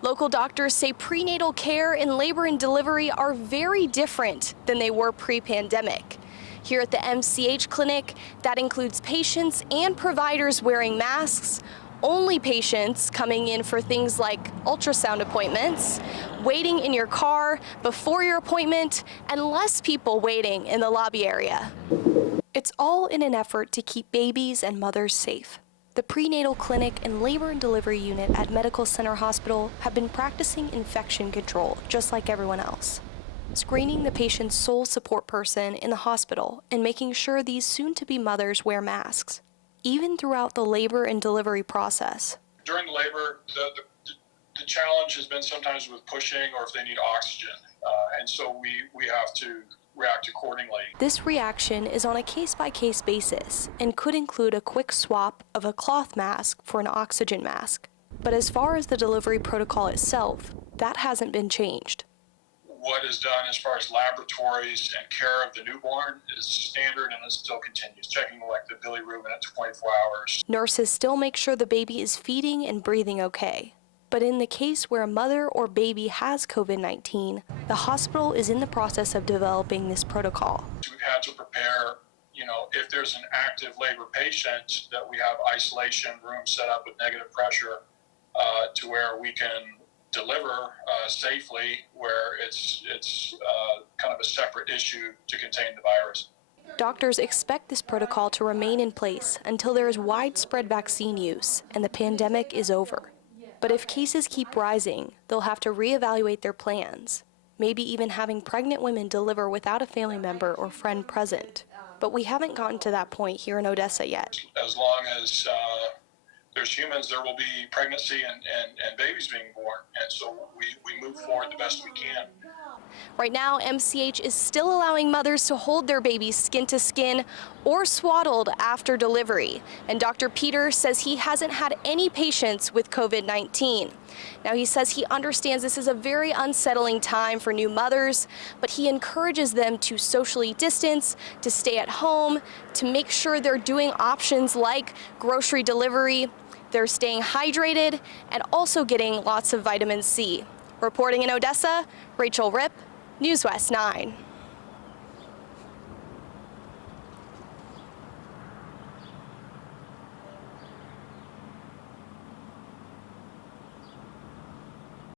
Local doctors say prenatal care and labor and delivery are very different than they were pre-pandemic. Here at the MCH clinic, that includes patients and providers wearing masks, only patients coming in for things like ultrasound appointments, waiting in your car before your appointment, and less people waiting in the lobby area. It's all in an effort to keep babies and mothers safe. The prenatal clinic and labor and delivery unit at Medical Center Hospital have been practicing infection control just like everyone else, screening the patient's sole support person in the hospital and making sure these soon-to-be mothers wear masks, even throughout the labor and delivery process. During labor, the challenge has been sometimes with pushing or if they need oxygen, and so we have to react accordingly. This reaction is on a case-by-case basis and could include a quick swap of a cloth mask for an oxygen mask. But as far as the delivery protocol itself, that hasn't been changed. What is done as far as laboratories and care of the newborn is standard, and it still continues, checking like the bilirubin at 24 hours. Nurses still make sure the baby is feeding and breathing okay. But in the case where a mother or baby has COVID-19, the hospital is in the process of developing this protocol. We've had to prepare, if there's an active labor patient, that we have isolation rooms set up with negative pressure to where we can deliver safely, where it's kind of a separate issue to contain the virus. Doctors expect this protocol to remain in place until there is widespread vaccine use and the pandemic is over. But if cases keep rising, they'll have to reevaluate their plans, maybe even having pregnant women deliver without a family member or friend present. But we haven't gotten to that point here in Odessa yet. As long as there's humans, there will be pregnancy and babies being born, and so we move forward the best we can. Right now, MCH is still allowing mothers to hold their babies skin to skin or swaddled after delivery. And Dr. Peter says he hasn't had any patients with COVID-19. Now, he says he understands this is a very unsettling time for new mothers, but he encourages them to socially distance, to stay at home, to make sure they're doing options like grocery delivery, they're staying hydrated, and also getting lots of vitamin C. Reporting in Odessa, Rachel Ripp, News West 9.